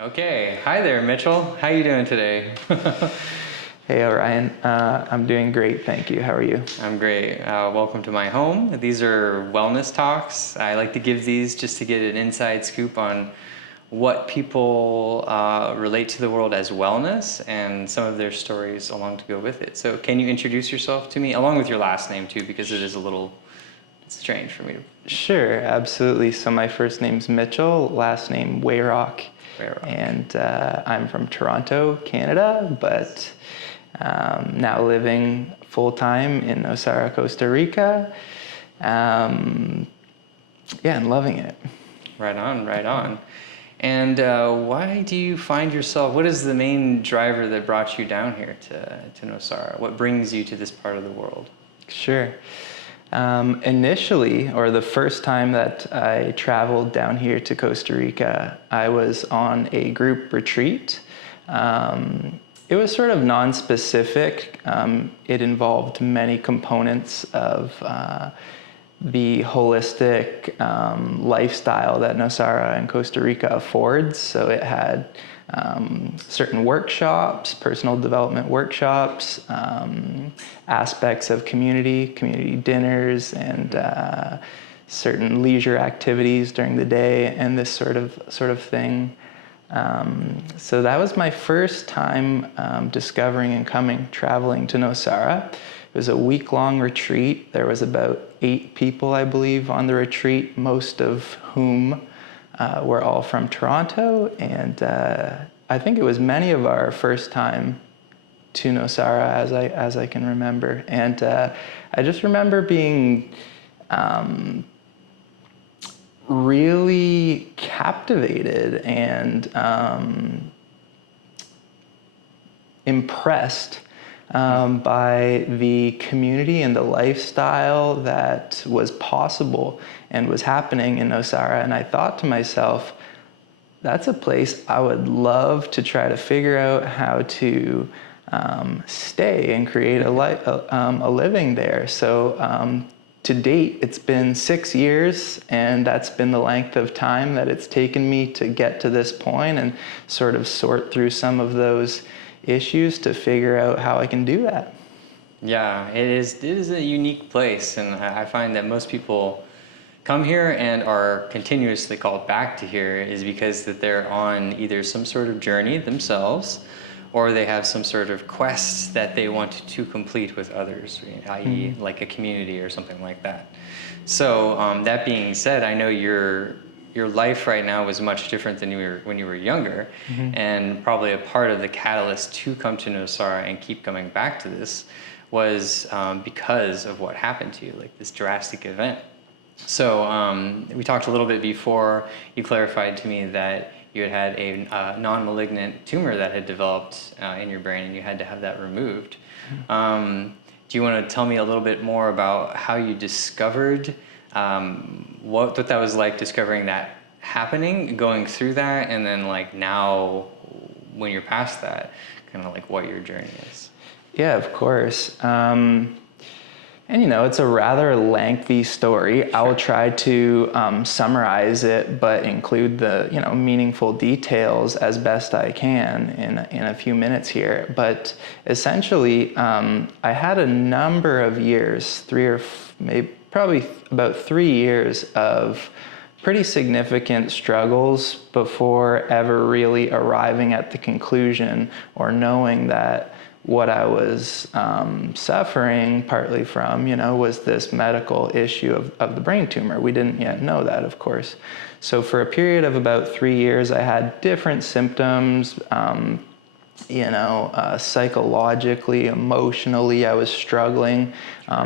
Okay, hi there, Mitchell. How you doing today? Hey, Orion. I'm doing great, thank you. How are you? I'm great. Welcome to my home. These are wellness talks. I like to give these just to get an inside scoop on what people relate to the world as wellness and some of their stories along to go with it. So can you introduce yourself to me, along with your last name too, because it is a little strange for me to... Sure, absolutely. So my first name's Mitchell, last name Weyrauch, Weyrauch. and I'm from Toronto, Canada, but now living full-time in Nosara, Costa Rica. And loving it. Right on, right on. And why do you find yourself, what is the main driver that brought you down here to Nosara? What brings you to this part of the world? Sure. Initially, or the first time that I traveled down here to Costa Rica, I was on a group retreat. It was sort of non-specific. It involved many components of the holistic lifestyle that Nosara and Costa Rica affords. So it had certain workshops, personal development workshops, aspects of community dinners, and certain leisure activities during the day, and this sort of thing. So that was my first time discovering and traveling to Nosara. It was a week-long retreat. There was about 8 people, I believe, on the retreat, most of whom were all from Toronto, and I think it was many of our first time to Nosara, as I can remember. And I just remember being really captivated and impressed by the community and the lifestyle that was possible and was happening in Nosara. And I thought to myself, that's a place I would love to try to figure out how to stay and create a living there. So to date, it's been 6 years, and that's been the length of time that it's taken me to get to this point and sort of sort through some of those issues to figure out how I can do that. Yeah, it is a unique place, and I find that most people come here and are continuously called back to here is because that they're on either some sort of journey themselves, or they have some sort of quest that they want to complete with others, i.e. like a community or something like that. So that being said, I know your life right now was much different than when you were younger, and probably a part of the catalyst to come to Nosara and keep coming back to this was because of what happened to you, like this drastic event. So we talked a little bit before. You clarified to me that you had a non-malignant tumor that had developed in your brain, and you had to have that removed. Do you want to tell me a little bit more about how you discovered what that was like, discovering that happening, going through that, and then like now when you're past that, kind of like what your journey is? Yeah, of course. And it's a rather lengthy story. Sure. I will try to summarize it, but include the meaningful details as best I can in a few minutes here. But essentially, I had a number of years, probably about 3 years of pretty significant struggles before ever really arriving at the conclusion or knowing that what I was suffering partly from, was this medical issue of the brain tumor. We didn't yet know that, of course. So for a period of about 3 years, I had different symptoms, psychologically, emotionally, I was struggling.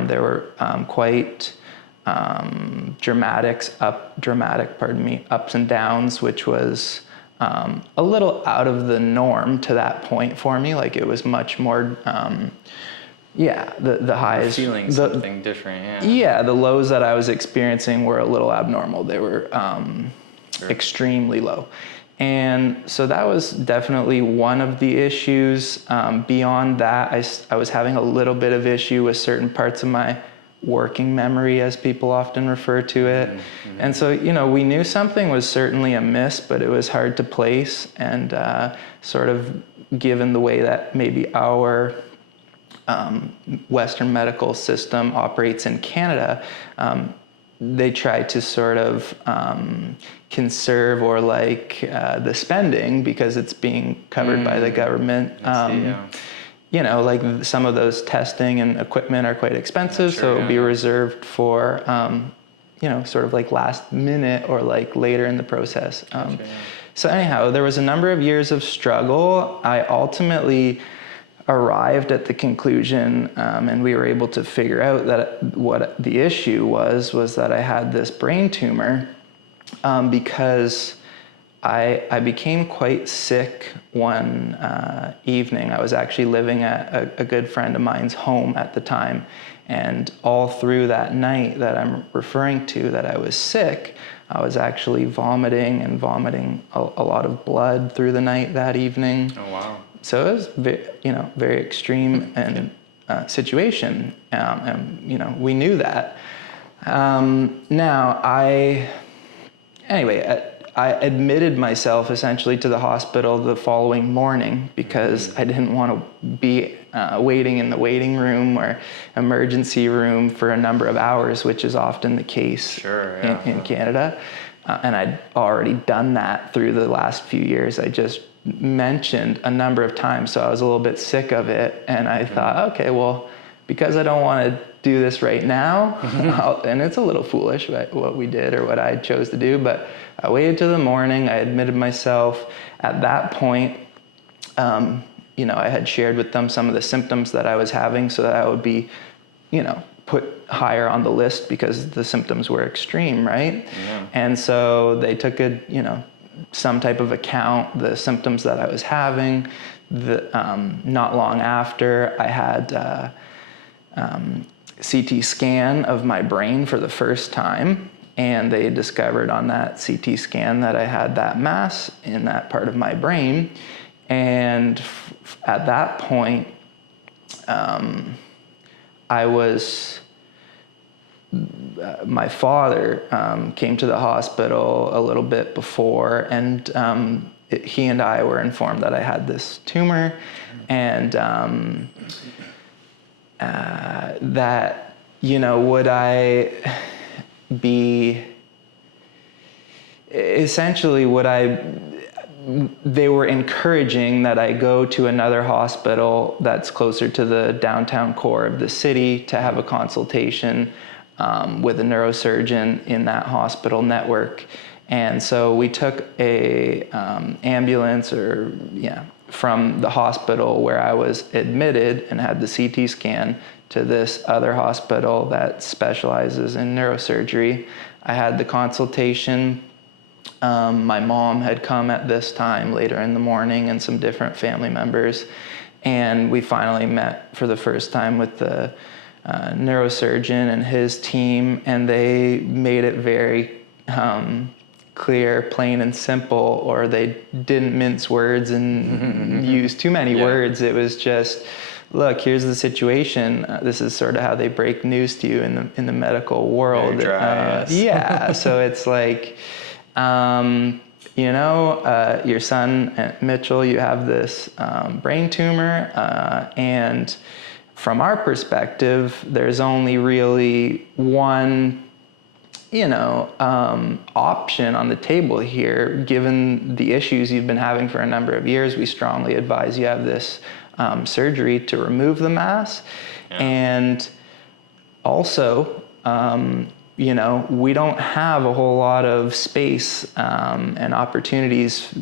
There were quite dramatic ups and downs, which was a little out of the norm to that point for me. Like it was much more, the highs. Feeling something different, yeah. Yeah, the lows that I was experiencing were a little abnormal. They were Sure. Extremely low. And so that was definitely one of the issues. Beyond that, I was having a little bit of issue with certain parts of my working memory, as people often refer to it. Mm-hmm. And so, we knew something was certainly amiss, but it was hard to place. And sort of given the way that maybe our Western medical system operates in Canada, they try to sort of conserve or the spending because it's being covered by the government. Like some of those testing and equipment are quite expensive, so it will be reserved for, sort of like last minute or like later in the process. So anyhow, there was a number of years of struggle. I ultimately arrived at the conclusion, and we were able to figure out that what the issue was that I had this brain tumor, because I became quite sick one evening. I was actually living at a good friend of mine's home at the time, and all through that night that I'm referring to that I was sick, I was actually vomiting a lot of blood through the night that evening. Oh, wow. So it was very extreme and situation, and we knew that. I admitted myself essentially to the hospital the following morning because I didn't want to be waiting in the waiting room or emergency room for a number of hours, which is often the case in Canada. And I'd already done that through the last few years. I just mentioned a number of times, so I was a little bit sick of it. And I thought, okay, well, because I don't want to do this right now, and it's a little foolish what we did or what I chose to do, but I waited till the morning. I admitted myself. At that point, I had shared with them some of the symptoms that I was having so that I would be, put higher on the list because the symptoms were extreme, right? Yeah. And so they took some type of account, the symptoms that I was having. Not long after, I had CT scan of my brain for the first time, and they discovered on that CT scan that I had that mass in that part of my brain. And at that point, my father came to the hospital a little bit before, and he and I were informed that I had this tumor, and that, would I be, essentially, they were encouraging that I go to another hospital that's closer to the downtown core of the city to have a consultation with a neurosurgeon in that hospital network. And so we took a ambulance from the hospital where I was admitted and had the CT scan to this other hospital that specializes in neurosurgery. I had the consultation. My mom had come at this time later in the morning and some different family members. And we finally met for the first time with the neurosurgeon and his team, and they made it very clear, plain and simple, or they didn't mince words and use too many words. It was just, look, here's the situation. This is sort of how they break news to you in the medical world. Very dry, yes. So it's like, your son, Mitchell, you have this brain tumor, and from our perspective, there's only really one option on the table here. Given the issues you've been having for a number of years, we strongly advise you have this surgery to remove the mass. And also, we don't have a whole lot of space and opportunities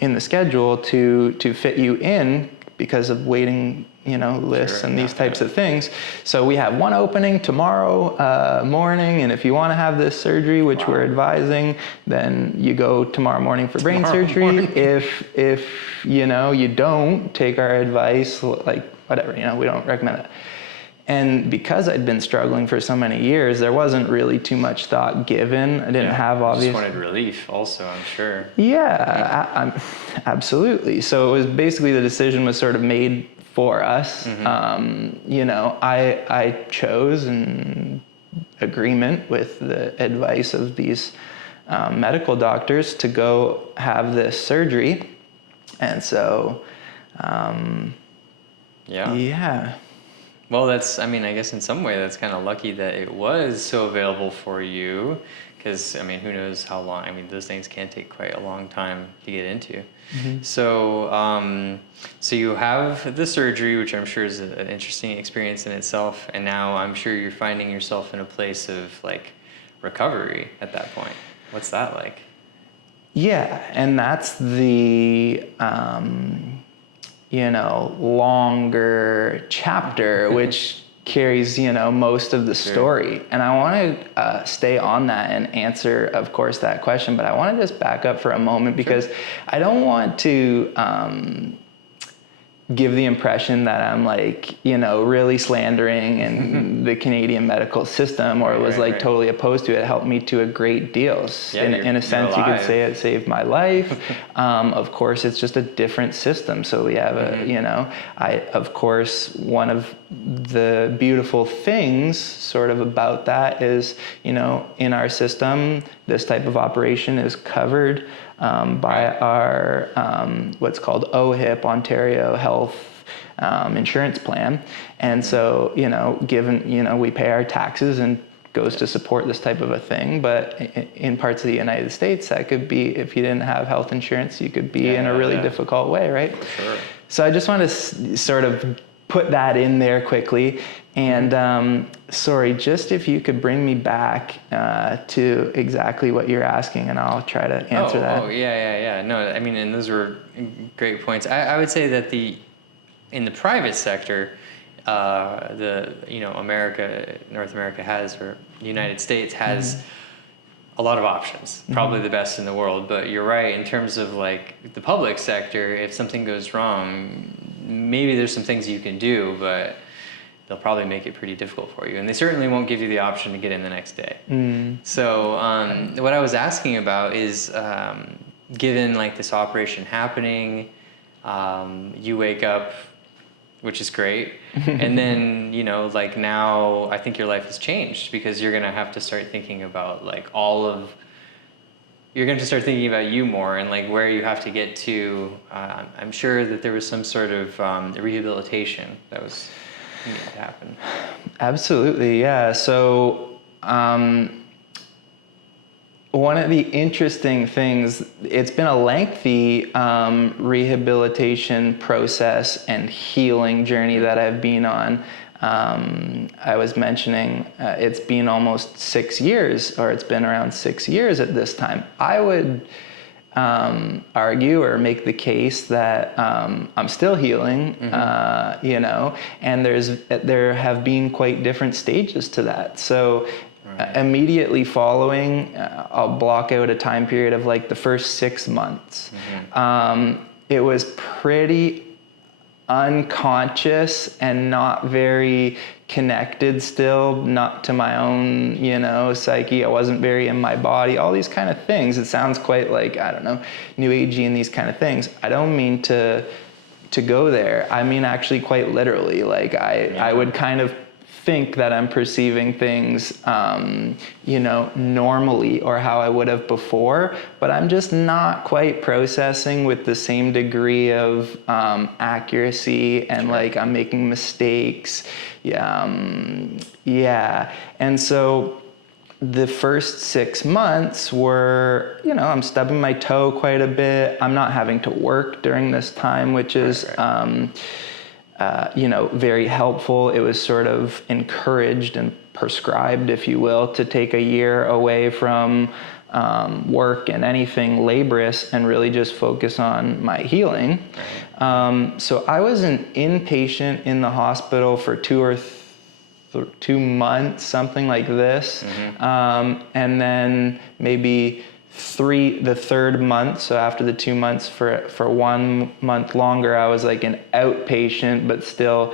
in the schedule to fit you in because of waiting lists and these types of things. So we have one opening tomorrow morning, and if you want to have this surgery, which we're advising, then you go tomorrow morning for brain surgery. If you don't take our advice, whatever, we don't recommend it. And because I'd been struggling for so many years, there wasn't really too much thought given. I didn't have obvious. Just wanted relief also, I'm sure. Yeah, absolutely. So it was basically the decision was sort of made for us. You know, I chose in agreement with the advice of these medical doctors to go have this surgery. And so, yeah. Well, I mean, I guess in some way that's kind of lucky that it was so available for you, because, I mean, who knows how long, I mean, those things can take quite a long time to get into. So, so you have the surgery, which I'm sure is an interesting experience in itself, and now I'm sure you're finding yourself in a place of, like, recovery at that point. What's that like? Yeah, and that's the, you know, longer chapter, which carries, you know, most of the story. And I want to stay on that and answer, of course, that question, but I want to just back up for a moment because I don't want to give the impression that I'm like, you know, really slandering and the Canadian medical system or was like totally opposed to it. It helped me to a great deal. In a sense, you could say it saved my life. Of course, it's just a different system. So we have a, you know, of course, one of the beautiful things sort of about that is, you know, in our system, this type of operation is covered by our what's called OHIP, Ontario Health Insurance Plan. And so, you know, given, you know, we pay our taxes and goes to support this type of a thing. But in parts of the United States, that could be, if you didn't have health insurance, you could be in a really difficult way, right? Sure. So I just want to sort of put that in there quickly. And sorry, just if you could bring me back to exactly what you're asking, and I'll try to answer that. Oh, yeah. No, I mean, and those were great points. I would say that in the private sector, North America has, or the United States has a lot of options, probably the best in the world. But you're right, in terms of like the public sector, if something goes wrong, maybe there's some things you can do, but they'll probably make it pretty difficult for you. And they certainly won't give you the option to get in the next day. So what I was asking about is, given like this operation happening, you wake up, which is great. And then, you know, like now I think your life has changed because you're going to have to start thinking about like you're going to start thinking about you more and like where you have to get to. I'm sure that there was some sort of rehabilitation that was needed to happen. Absolutely, yeah. So one of the interesting things, it's been a lengthy rehabilitation process and healing journey that I've been on. I was mentioning it's been almost 6 years, or it's been around 6 years at this time. I would argue or make the case that I'm still healing, you know, and there have been quite different stages to that. So immediately following, I'll block out a time period of like the first 6 months. It was pretty unconscious and not very connected still, not to my own, you know, psyche. I wasn't very in my body, all these kind of things. It sounds quite like, I don't know, new agey and these kind of things. I don't mean to go there. I mean actually quite literally. Like I would kind of think that I'm perceiving things, you know, normally or how I would have before, but I'm just not quite processing with the same degree of accuracy, and like I'm making mistakes. And so the first 6 months were, you know, I'm stubbing my toe quite a bit. I'm not having to work during this time, which is, you know, very helpful. It was sort of encouraged and prescribed, if you will, to take a year away from work and anything laborious and really just focus on my healing. So I was an inpatient in the hospital for 2 months, something like this. And then maybe the third month, so after the 2 months, for 1 month longer, I was like an outpatient, but still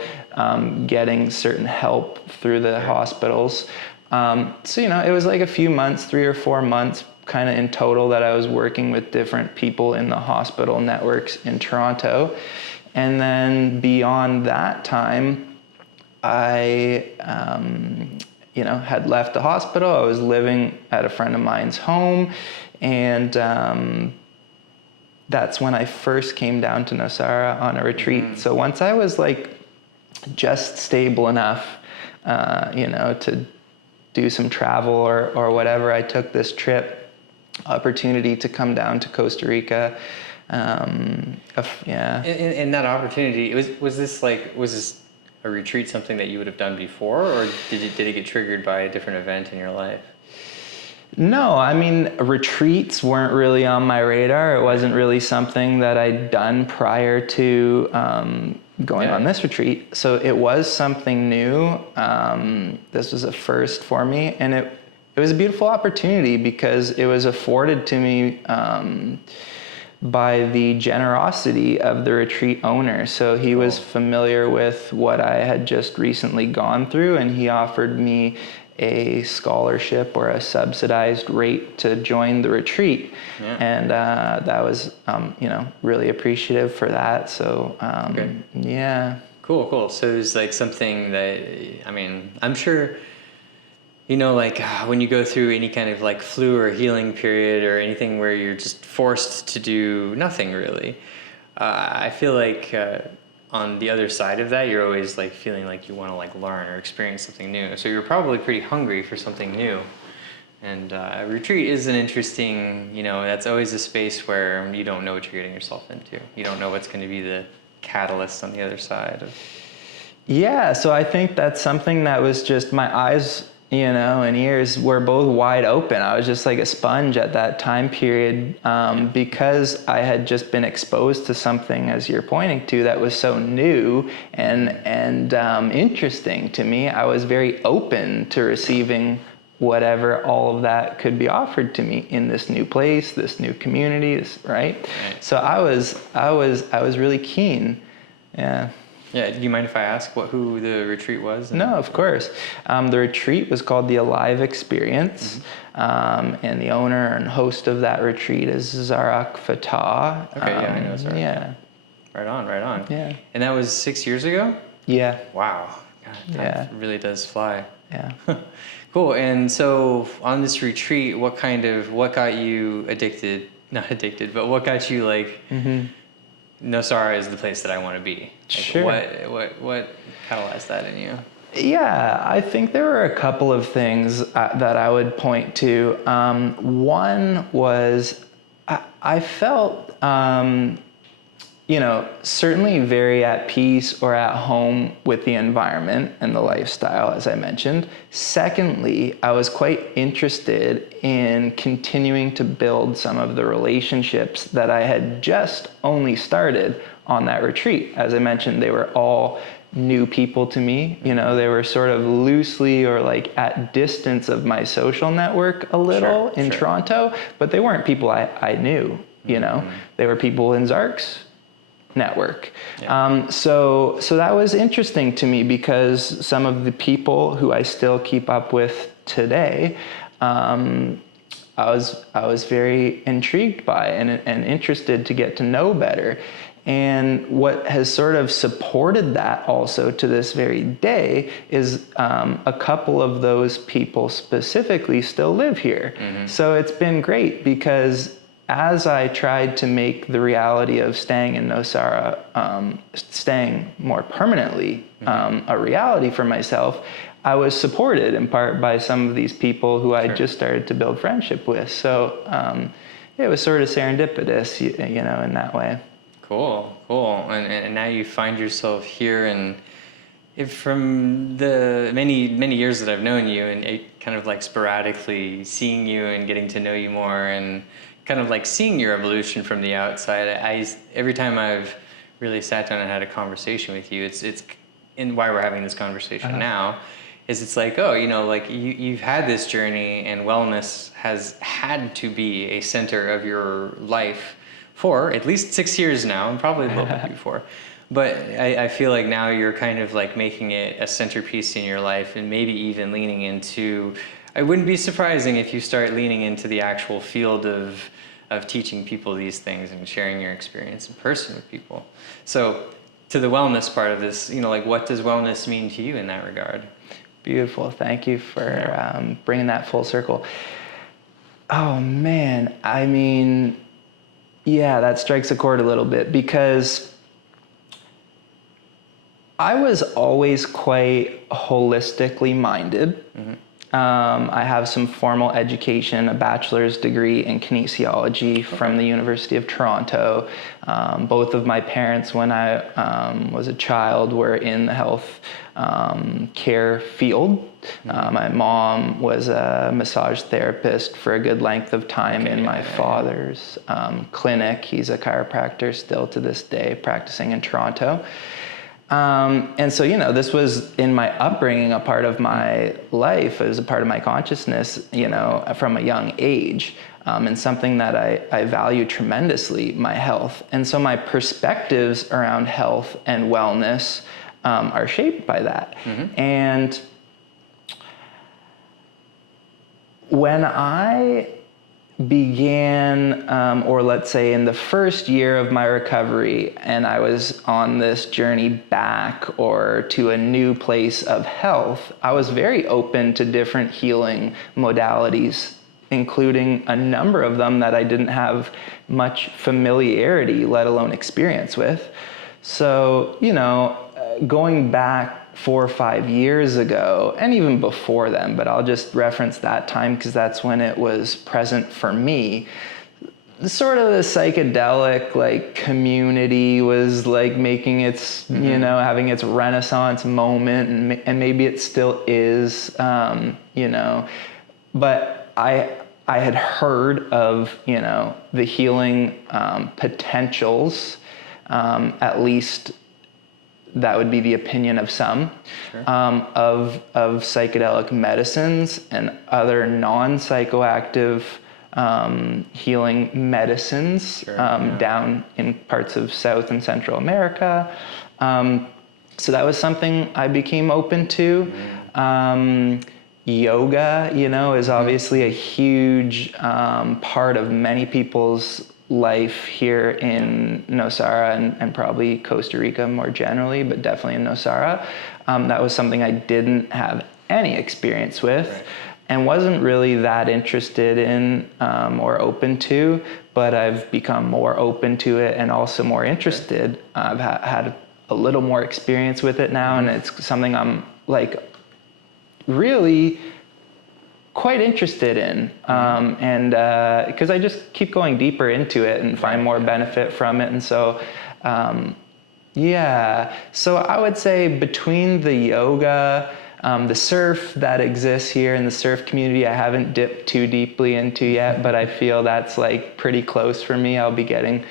getting certain help through the hospitals. So, you know, it was like a few months, 3 or 4 months kind of in total, that I was working with different people in the hospital networks in Toronto. And then beyond that time, I, had left the hospital. I was living at a friend of mine's home, and that's when I first came down to Nosara on a retreat. Mm-hmm. So once I was just stable enough, to do some travel or whatever, I took this opportunity to come down to Costa Rica. And that opportunity, was this a retreat something that you would have done before, or did it get triggered by a different event in your life? No, I mean, retreats weren't really on my radar. It wasn't really something that I'd done prior to going on this retreat. So it was something new. This was a first for me, and it was a beautiful opportunity because it was afforded to me by the generosity of the retreat owner. So he was familiar with what I had just recently gone through, and he offered me a scholarship or a subsidized rate to join the retreat. Yeah. And that was, really appreciative for that. So, yeah. Cool. So it was something that, I'm sure, when you go through any kind of flu or healing period or anything where you're just forced to do nothing really, I feel on the other side of that, you're always feeling you want to learn or experience something new. So you're probably pretty hungry for something new. And a retreat is an interesting, that's always a space where you don't know what you're getting yourself into. You don't know what's going to be the catalyst on the other side of. Yeah, so I think that's something that was just my eyes, and ears were both wide open. I was just like a sponge at that time period because I had just been exposed to something, as you're pointing to, that was so new and interesting to me. I was very open to receiving whatever all of that could be offered to me in this new place, this new community, right? So I was really keen. Yeah. Yeah, do you mind if I ask who the retreat was? No, of course. The retreat was called the Alive Experience, and the owner and host of that retreat is Weyrauch Fatah. Okay, I know Weyrauch. Yeah. Right on. Yeah. And that was 6 years ago? Yeah. Wow. God, that really does fly. Yeah. Cool. And so on this retreat, what got you addicted? Not addicted, but what got you Nosara is the place that I want to be. Sure. What catalyzed that in you? Yeah, I think there were a couple of things that I would point to. One was I felt, certainly very at peace or at home with the environment and the lifestyle, as I mentioned. Secondly, I was quite interested in continuing to build some of the relationships that I had just only started on that retreat. As I mentioned, they were all new people to me. They were sort of loosely or at distance of my social network a little in Toronto, but they weren't people I knew, They were people in Zark's network. Yeah. So that was interesting to me because some of the people who I still keep up with today, I was very intrigued by and interested to get to know better. And what has sort of supported that also to this very day is a couple of those people specifically still live here. Mm-hmm. So it's been great because as I tried to make the reality of staying in Nosara, staying more permanently, a reality for myself, I was supported in part by some of these people who I just started to build friendship with. So it was sort of serendipitous, in that way. Cool. And now you find yourself here, and from the many years that I've known you, and kind of sporadically seeing you and getting to know you more, and kind of seeing your evolution from the outside. Every time I've really sat down and had a conversation with you, it's and why we're having this conversation now, is it's you've had this journey, and wellness has had to be a center of your life for at least 6 years now, and probably a little bit before. But I feel now you're kind of making it a centerpiece in your life, and maybe even leaning into, it wouldn't be surprising if you start leaning into the actual field of teaching people these things and sharing your experience in person with people. So to the wellness part of this, like what does wellness mean to you in that regard? Beautiful. Thank you for bringing that full circle. Oh man, I mean, yeah, that strikes a chord a little bit because I was always quite holistically minded. I have some formal education, a bachelor's degree in kinesiology from the University of Toronto. Both of my parents, when I was a child, were in the health care field. My mom was a massage therapist for a good length of time in my father's clinic. He's a chiropractor still to this day, practicing in Toronto. And so, this was in my upbringing, a part of my life. It was a part of my consciousness, from a young age, and something that I value tremendously, my health. And so my perspectives around health and wellness are shaped by that. And when I began, or let's say in the first year of my recovery, and I was on this journey back or to a new place of health, I was very open to different healing modalities, including a number of them that I didn't have much familiarity, let alone experience with. So, going back 4 or 5 years ago, and even before then, but I'll just reference that time because that's when it was present for me. Sort of the psychedelic community was making its, having its renaissance moment, and maybe it still is, but I had heard of, the healing potentials, at least that would be the opinion of some, of psychedelic medicines and other non-psychoactive healing medicines down in parts of South and Central America. So that was something I became open to. Yoga, is obviously a huge part of many people's life here in Nosara and probably Costa Rica more generally, but definitely in Nosara. That was something I didn't have any experience with and wasn't really that interested in or open to, but I've become more open to it and also more interested. I've had a little more experience with it now, and it's something I'm really quite interested in, and because I just keep going deeper into it and find more benefit from it. And so so I would say between the yoga, the surf that exists here in the surf community, I haven't dipped too deeply into yet, but I feel that's pretty close for me. I'll be getting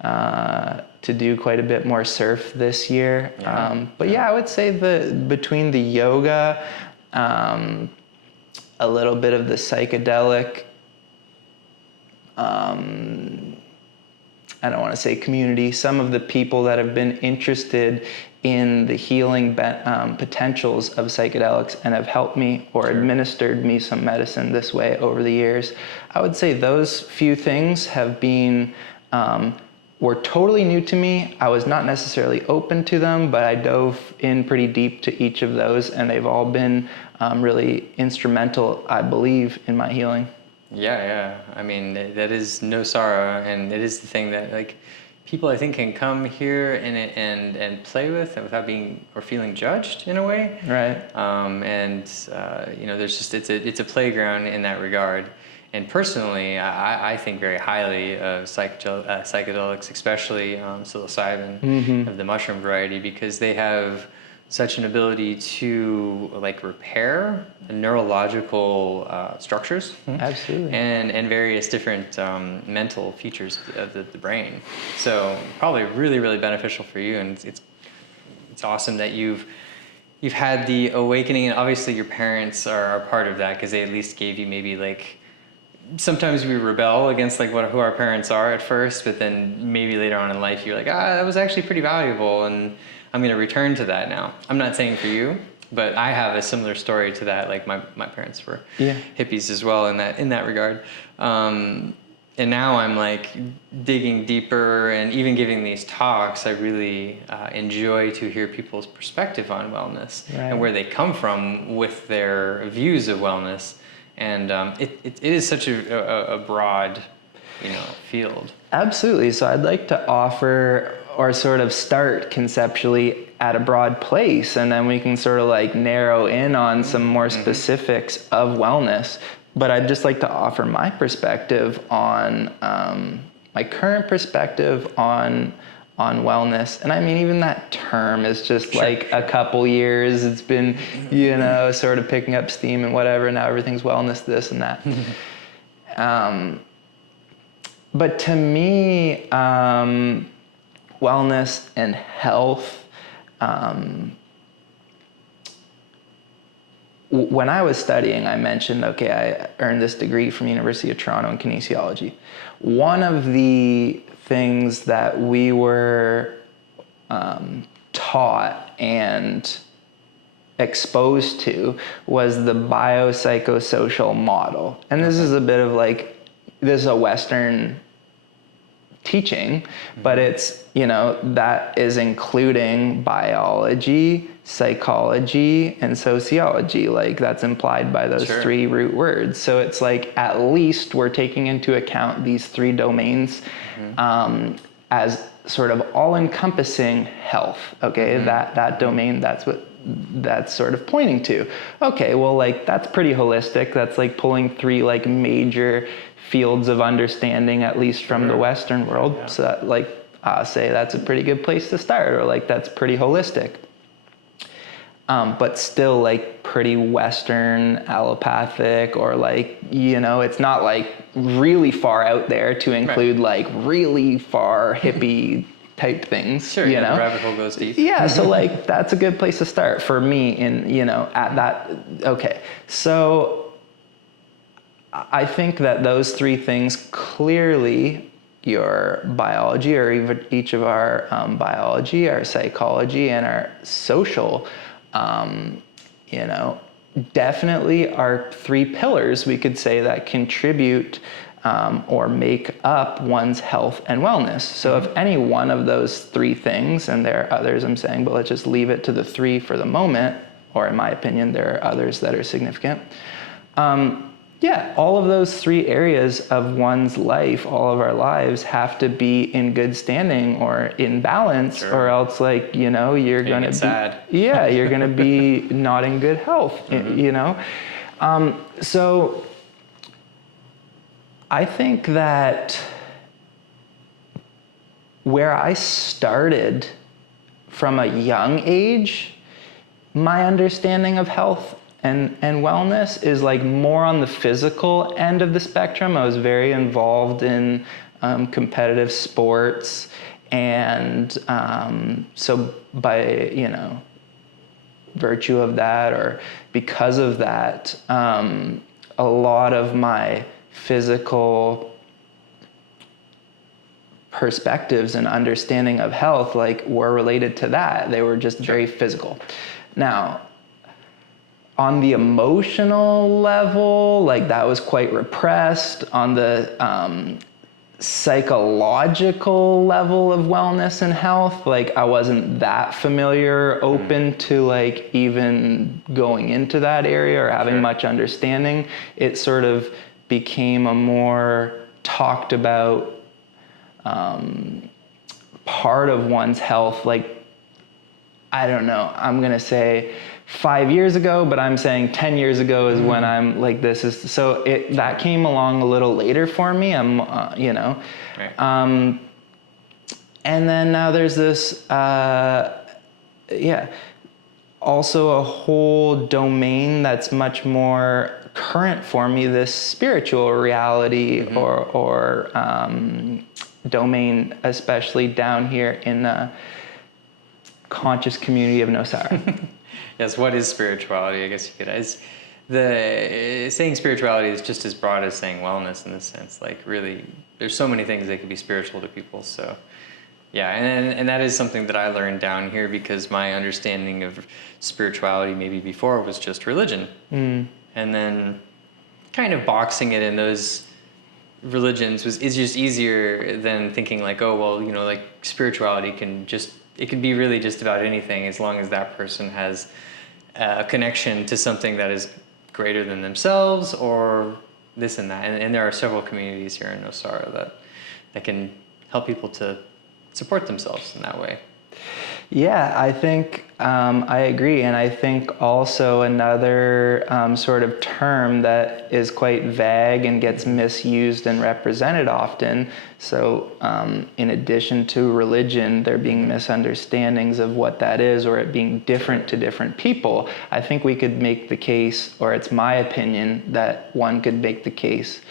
to do quite a bit more surf this year. But I would say between the yoga, a little bit of the psychedelic, I don't want to say community, some of the people that have been interested in the healing potentials of psychedelics and have helped me or administered me some medicine this way over the years. I would say those few things have been, were totally new to me. I was not necessarily open to them, but I dove in pretty deep to each of those, and they've all been really instrumental, I believe, in my healing. Yeah. I mean, that is Nosara, and it is the thing that people I think can come here and play with without being or feeling judged in a way. Right. There's just it's a playground in that regard. And personally, I think very highly of psychedelics, especially psilocybin of the mushroom variety, because they have such an ability to repair neurological structures. Absolutely. And various different mental features of the brain. So probably really, really beneficial for you. And it's awesome that you've had the awakening, and obviously your parents are part of that, because they at least gave you maybe sometimes we rebel against who our parents are at first, but then maybe later on in life you're that was actually pretty valuable, and I'm going to return to that now. I'm not saying for you, but I have a similar story to that. My parents were hippies as well in that regard. and now I'm like digging deeper, and even giving these talks, I really enjoy to hear people's perspective on wellness and where they come from with their views of wellness. And it is such a broad, field. Absolutely. So I'd like to offer, or sort of start conceptually at a broad place, and then we can sort of like narrow in on some more specifics of wellness. But I'd just like to offer my perspective on, my current perspective on wellness. And I mean, even that term is just like a couple years. It's been, sort of picking up steam and whatever. Now everything's wellness, this and that. But to me, wellness and health, when I was studying, I mentioned, I earned this degree from University of Toronto in kinesiology. One of the things that we were taught and exposed to was the biopsychosocial model. And this is a bit of this is a Western teaching, but it's, that is including biology, psychology, and sociology. That's implied by those three root words. So it's at least we're taking into account these three domains as sort of all-encompassing health. That domain, that's what that's sort of pointing to. That's pretty holistic. That's pulling three major fields of understanding, at least from the Western world. So that, say that's a pretty good place to start, or that's pretty holistic. But still pretty Western, allopathic, or it's not really far out there to include really far hippie type things. The rabbit hole goes deep. Yeah, so that's a good place to start for me in, at that. Okay, so I think that those three things clearly, your biology, or even each of our biology, our psychology, and our social, definitely are three pillars, we could say, that contribute or make up one's health and wellness. So if any one of those three things, and there are others I'm saying, but let's just leave it to the three for the moment, or in my opinion, there are others that are significant. All of those three areas of one's life, all of our lives, have to be in good standing or in balance, or else you're going to be sad. You're going to be not in good health, So I think that where I started from a young age, my understanding of health and wellness is more on the physical end of the spectrum. I was very involved in competitive sports, and so by virtue of that, or because of that, a lot of my physical perspectives and understanding of health were related to that. They were just very physical. Now, on the emotional level, that was quite repressed. On the psychological level of wellness and health, I wasn't that familiar, open to even going into that area or having much understanding. It sort of became a more talked about part of one's health. I don't know, I'm gonna say 5 years ago, but I'm saying 10 years ago is when I'm this is, so that came along a little later for me. I'm, and then now there's this, also a whole domain that's much more current for me, this spiritual reality or domain, especially down here in the conscious community of Nosara. Yes, what is spirituality? I guess you could. Saying spirituality is just as broad as saying wellness in this sense. Really, there's so many things that could be spiritual to people. So, and that is something that I learned down here, because my understanding of spirituality maybe before was just religion, and then kind of boxing it in those religions is just easier than thinking like, oh well, like spirituality it can be really just about anything as long as that person has a connection to something that is greater than themselves or this and that. And there are several communities here in Nosara that can help people to support themselves in that way. Yeah, I think I agree. And I think also another sort of term that is quite vague and gets misused and represented often. So in addition to religion, there being misunderstandings of what that is or it being different to different people, I think we could make the case, or it's my opinion, that one could make the case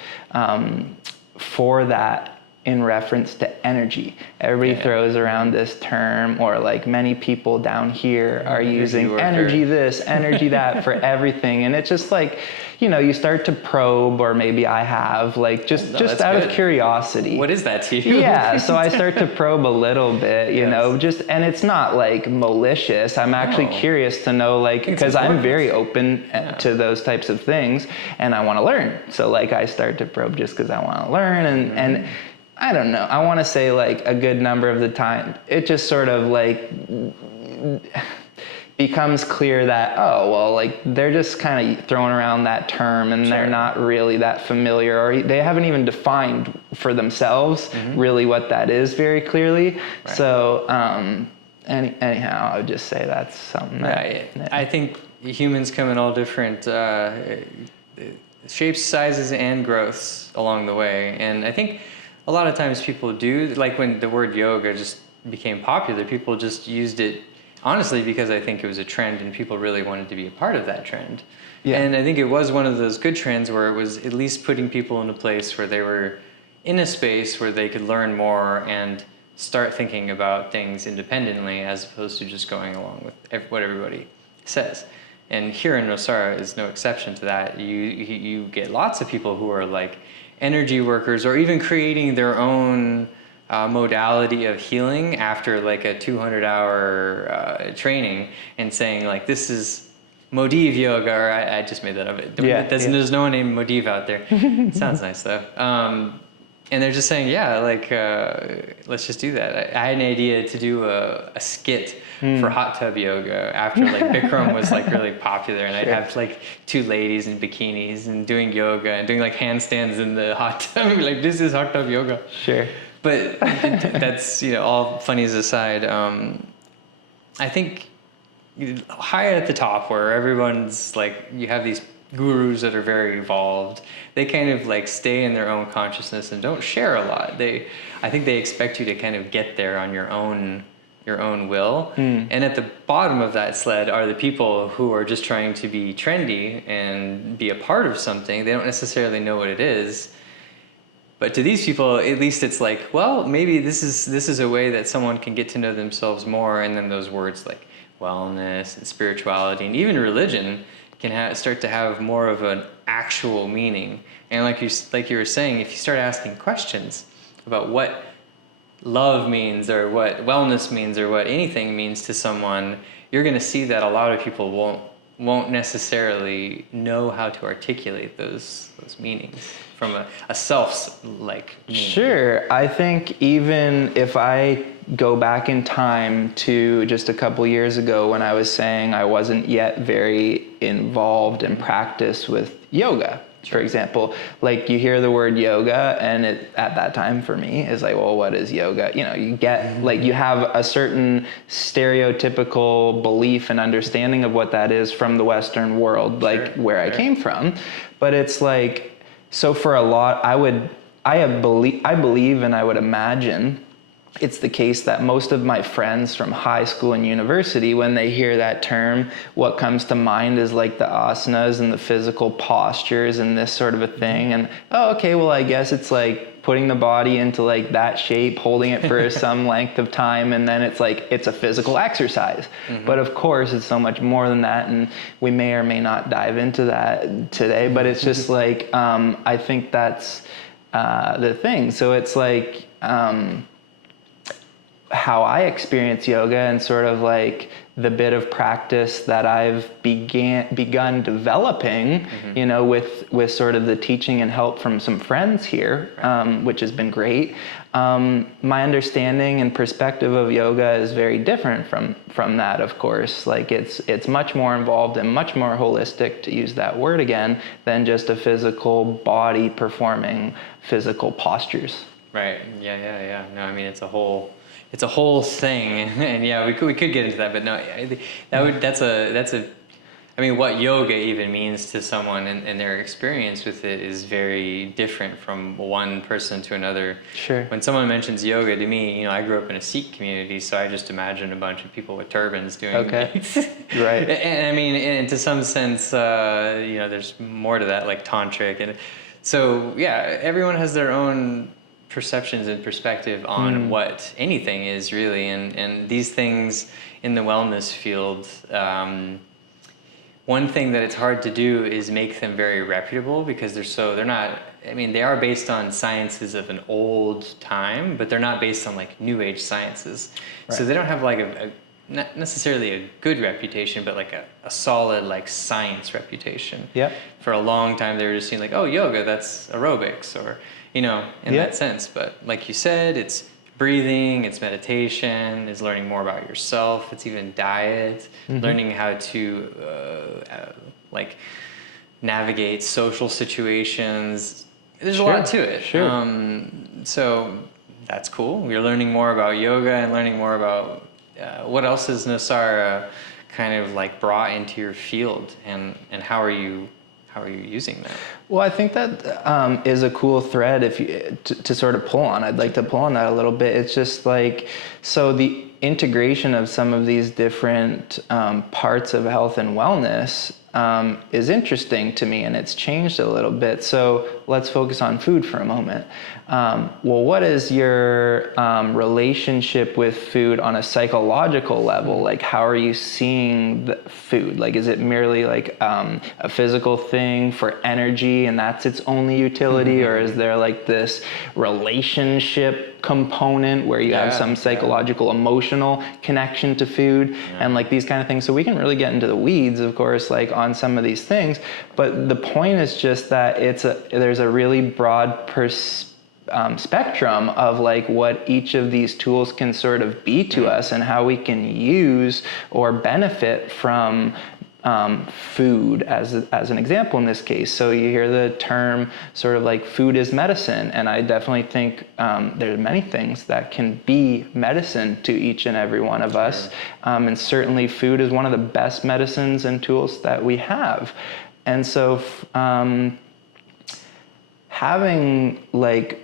for that in reference to energy. Everybody throws around this term, or like many people down here are using energy this, energy that for everything. And it's just like, you start to probe, or maybe I have, like just out of curiosity. What is that to you? Yeah, so I start to probe a little bit, and it's not like malicious. I'm actually curious to know, like, because I'm very open to those types of things and I want to learn. So like I start to probe just because I want to learn, and I don't know. I want to say like a good number of the time, it just sort of like becomes clear that, oh, well, like they're just kind of throwing around that term and they're not really that familiar, or they haven't even defined for themselves really what that is very clearly. Right. So anyhow, I would just say that's something that... I think humans come in all different shapes, sizes, and growths along the way. And I think a lot of times people do, like when the word yoga just became popular, people just used it honestly because I think it was a trend and people really wanted to be a part of that trend. Yeah. And I think it was one of those good trends where it was at least putting people in a place where they were in a space where they could learn more and start thinking about things independently as opposed to just going along with what everybody says. And here in Nosara is no exception to that. You get lots of people who are like energy workers, or even creating their own modality of healing after like a 200-hour training, and saying like, this is Modiv yoga, or I just made that up. There's no one named Modiv out there. Sounds nice though. And they're just saying, let's just do that. I had an idea to do a skit for hot tub yoga after like Bikram was like really popular, and I'd have like two ladies in bikinis and doing yoga and doing like handstands in the hot tub. Like, this is hot tub yoga. Sure. But that's, all funnies aside. I think high at the top, where everyone's like, you have these gurus that are very evolved, they kind of like stay in their own consciousness and don't share a lot. I think they expect you to kind of get there on your own will. And at the bottom of that sled are the people who are just trying to be trendy and be a part of something. They don't necessarily know what it is. But to these people, at least it's like, well, maybe this is a way that someone can get to know themselves more. And then those words like wellness and spirituality and even religion can start to have more of an actual meaning. And like you were saying, if you start asking questions about what love means, or what wellness means, or what anything means to someone, you're going to see that a lot of people won't necessarily know how to articulate those meanings from a self's like meaning. Sure. I think even if I go back in time to just a couple years ago, when I was saying I wasn't yet very involved in practice with yoga, for example, like you hear the word yoga, and it at that time for me is like, well, what is yoga? You get like, you have a certain stereotypical belief and understanding of what that is from the Western world, like where I came from. But it's like, so for a lot, I believe and I would imagine it's the case that most of my friends from high school and university, when they hear that term, what comes to mind is like the asanas and the physical postures and this sort of a thing. And, oh, okay, well, I guess it's like putting the body into like that shape, holding it for some length of time, and then it's like, it's a physical exercise. But of course, it's so much more than that, and we may or may not dive into that today, but it's just like, I think that's the thing. So it's like, how I experience yoga and sort of like the bit of practice that I've begun developing, you know, with sort of the teaching and help from some friends here, which has been great. My understanding and perspective of yoga is very different from that, of course. Like it's much more involved and much more holistic, to use that word again, than just a physical body performing physical postures. Right. Yeah. No, I mean, it's a whole thing, and yeah, we could get into that, but no, that's a. I mean, what yoga even means to someone and their experience with it is very different from one person to another. Sure. When someone mentions yoga to me, you know, I grew up in a Sikh community, so I just imagine a bunch of people with turbans doing. Okay. Right. And I mean, and to some sense, you know, there's more to that, like tantric, and so yeah, everyone has their own perceptions and perspective on what anything is really, and these things in the wellness field, one thing that it's hard to do is make them very reputable, because they're not, I mean, they are based on sciences of an old time, but they're not based on like new age sciences. Right. So they don't have like a not necessarily a good reputation, but like a solid like science reputation. Yep. For a long time they were just seeing like, oh, yoga, that's aerobics, or you know, in that sense. But like you said, it's breathing, it's meditation, it's learning more about yourself, it's even diet, learning how to like navigate social situations. There's a lot to it. Sure. So that's cool. You're learning more about yoga and learning more about what else is Nosara kind of like brought into your field, and how are you using that? Well, I think that is a cool thread to sort of pull on. I'd like to pull on that a little bit. It's just like, so the integration of some of these different parts of health and wellness is interesting to me, and it's changed a little bit. So let's focus on food for a moment. Well, what is your relationship with food on a psychological level? Like, how are you seeing the food? Like, is it merely like a physical thing for energy and that's its only utility? Or is there like this relationship component where you have some psychological, emotional connection to food and like these kind of things? So we can really get into the weeds, of course, like on some of these things. But the point is just that there's a really broad spectrum of like what each of these tools can sort of be to us, and how we can use or benefit from food as an example in this case. So you hear the term sort of like food is medicine, and I definitely think there's many things that can be medicine to each and every one of us, and certainly food is one of the best medicines and tools that we have. And so having like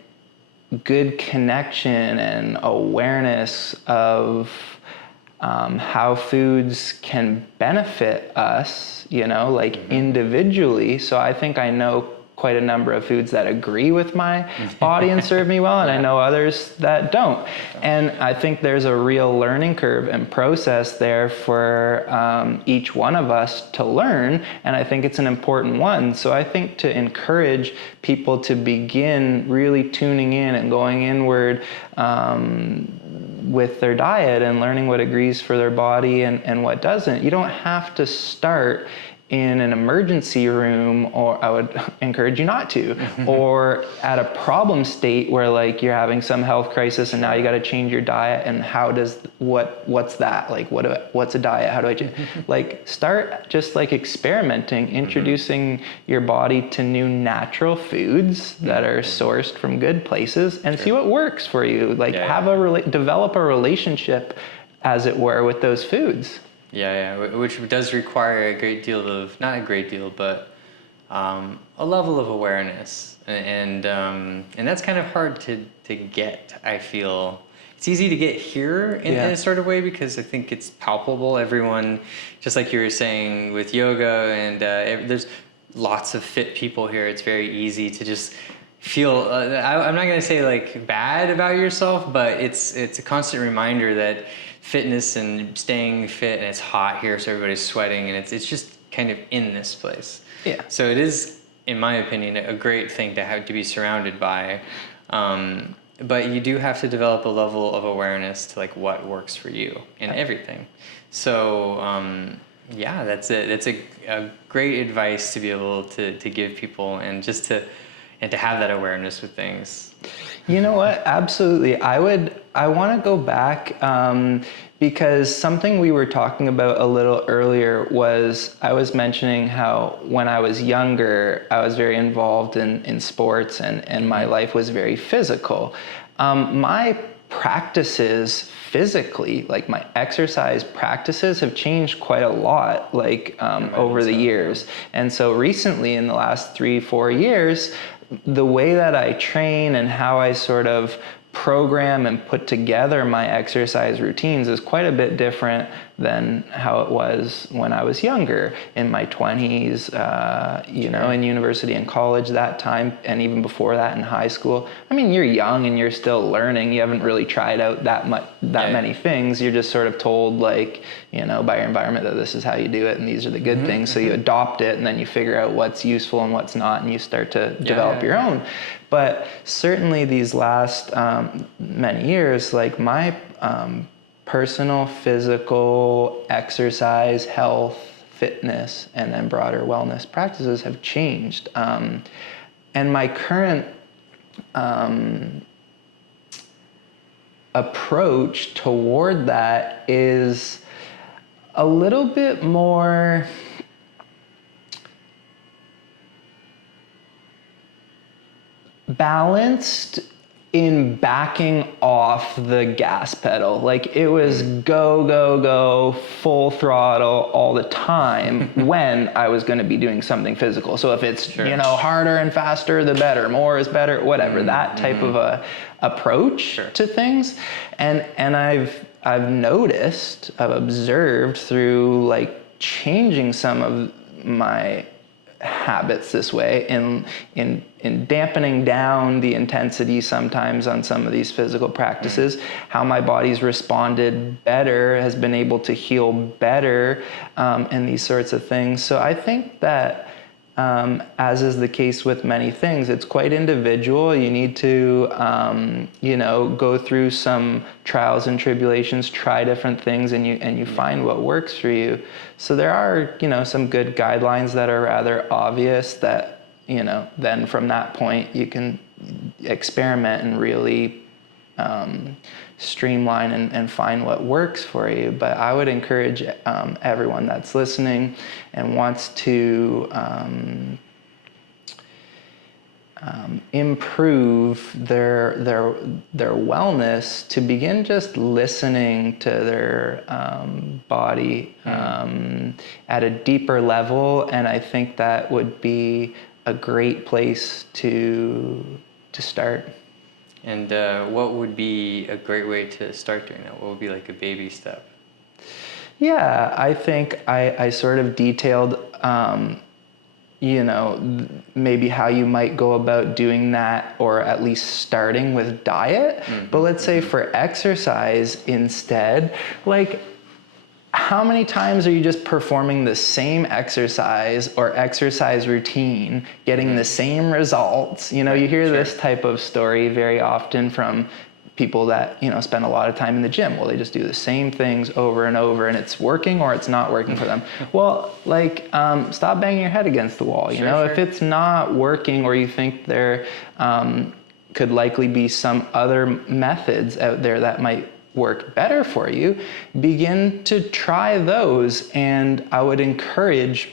good connection and awareness of how foods can benefit us, you know, like individually. So I think I know quite a number of foods that agree with my body and serve me well, and I know others that don't. And I think there's a real learning curve and process there for each one of us to learn, and I think it's an important one. So I think to encourage people to begin really tuning in and going inward with their diet and learning what agrees for their body and what doesn't. You don't have to start in an emergency room, or I would encourage you not to, or at a problem state where like you're having some health crisis and now you got to change your diet, and how does what's that, like what's a diet, how do I change? Like start just like experimenting, introducing your body to new natural foods that are sourced from good places, and see what works for you. Like develop a relationship, as it were, with those foods. Which does require a great deal of, not a great deal, but a level of awareness, and that's kind of hard to get. I feel it's easy to get here in a sort of way, because I think it's palpable. Everyone, just like you were saying with yoga, and there's lots of fit people here. It's very easy to just feel. I'm not going to say like bad about yourself, but it's a constant reminder that fitness and staying fit, and it's hot here, so everybody's sweating, and it's just kind of in this place. Yeah. So it is, in my opinion, a great thing to have to be surrounded by. but you do have to develop a level of awareness to like what works for you in everything. So yeah, that's it. That's a great advice to be able to give people, and just to have that awareness with things. You know what? Absolutely. I want to go back because something we were talking about a little earlier was, I was mentioning how when I was younger, I was very involved in sports, and my life was very physical. My practices physically, like my exercise practices, have changed quite a lot, like over the years. And so recently, in the last 3-4 years, the way that I train and how I sort of program and put together my exercise routines is quite a bit different than how it was when I was younger, in my 20s, you know, in university and college that time, and even before that in high school. I mean, you're young and you're still learning. You haven't really tried out that many things. You're just sort of told, like, you know, by your environment that this is how you do it and these are the good things. So you adopt it, and then you figure out what's useful and what's not, and you start to develop your own. But certainly these last many years, like my personal physical exercise, health, fitness, and then broader wellness practices have changed. And my current approach toward that is a little bit more balanced in backing off the gas pedal. Like, it was go, go, go, full throttle all the time when I was going to be doing something physical. So if it's, you know, harder and faster, the better, more is better, whatever, that type of a approach to things. And I've noticed, I've observed through like changing some of my habits this way, in dampening down the intensity sometimes on some of these physical practices, how my body's responded better, has been able to heal better, and these sorts of things. So I think that as is the case with many things, it's quite individual. You need to, you know, go through some trials and tribulations, try different things, and you find what works for you. So there are, you know, some good guidelines that are rather obvious that, you know, then from that point you can experiment and really streamline and find what works for you. But I would encourage everyone that's listening and wants to improve their wellness to begin just listening to their body at a deeper level. And I think that would be a great place to start. And what would be a great way to start doing that? What would be like a baby step? Yeah, I think I sort of detailed, you know, maybe how you might go about doing that, or at least starting with diet. But let's say for exercise instead, like, how many times are you just performing the same exercise or exercise routine, getting the same results? You know, you hear this type of story very often from people that, you know, spend a lot of time in the gym. Well, they just do the same things over and over, and it's working or it's not working for them. Well, like, stop banging your head against the wall. You know, if it's not working, or you think there could likely be some other methods out there that might work better for you, begin to try those. And I would encourage,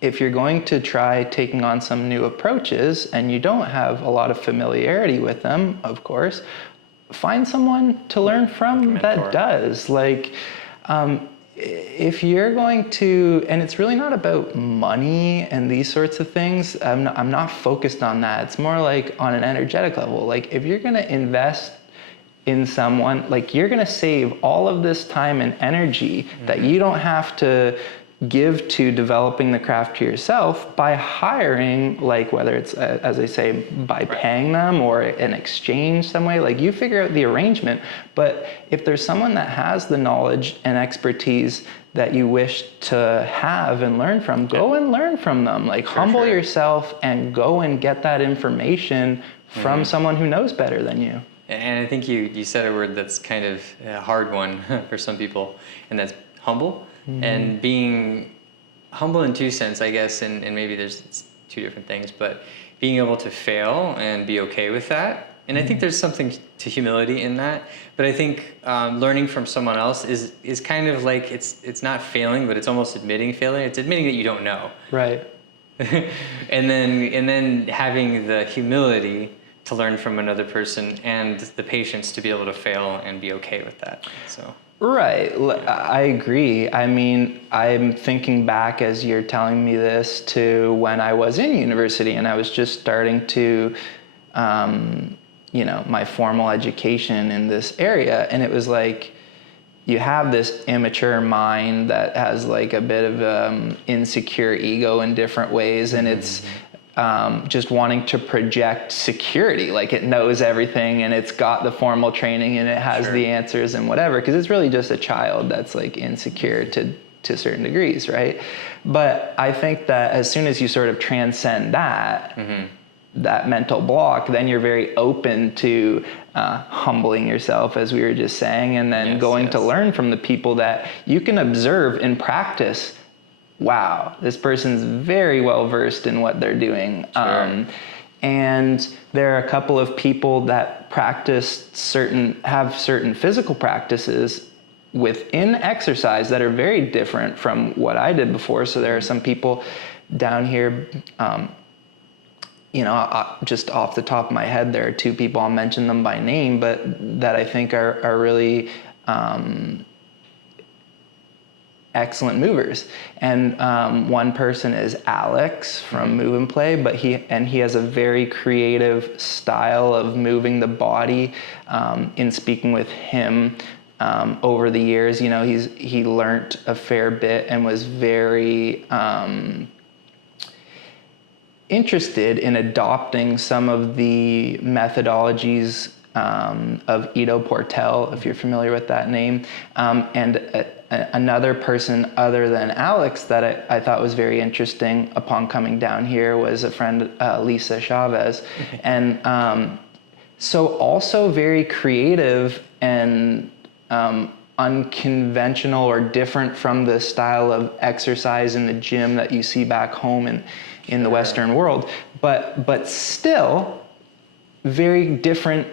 if you're going to try taking on some new approaches and you don't have a lot of familiarity with them, of course, find someone to learn from that does. Like, if you're going to, and it's really not about money and these sorts of things, I'm not focused on that. It's more like on an energetic level. Like, if you're going to invest in someone, like, you're going to save all of this time and energy that you don't have to give to developing the craft to yourself by hiring, like, whether it's, as I say, by paying them or an exchange some way. Like, you figure out the arrangement. But if there's someone that has the knowledge and expertise that you wish to have and learn from, go and learn from them. Like, humble yourself and go and get that information from someone who knows better than you. And I think you said a word that's kind of a hard one for some people, and that's humble. And being humble in two sense, I guess, and maybe there's two different things, but being able to fail and be okay with that. And I think there's something to humility in that. But I think learning from someone else is kind of like, it's not failing, but it's almost admitting failure. It's admitting that you don't know. Right. and then having the humility to learn from another person and the patience to be able to fail and be okay with that. So. Right. I agree. I mean, I'm thinking back as you're telling me this to when I was in university and I was just starting to, my formal education in this area. And it was like, you have this immature mind that has like a bit of insecure ego in different ways. And it's just wanting to project security, like it knows everything and it's got the formal training and it has the answers and whatever, because it's really just a child that's like insecure to certain degrees, right? But I think that as soon as you sort of transcend that, that mental block, then you're very open to humbling yourself, as we were just saying, and then going to learn from the people that you can observe in practice. Wow, this person's very well versed in what they're doing. And there are a couple of people that have certain physical practices within exercise that are very different from what I did before. So there are some people down here, just off the top of my head, there are two people, I'll mention them by name, but that I think are really excellent movers. And one person is Alex from Move and Play, but he has a very creative style of moving the body. In speaking with him over the years, he learned a fair bit and was very interested in adopting some of the methodologies of Ido Portal, if you're familiar with that name, and another person other than Alex that I thought was very interesting upon coming down here was a friend, Lisa Chavez, and so also very creative and unconventional or different from the style of exercise in the gym that you see back home in the Western world, but still very different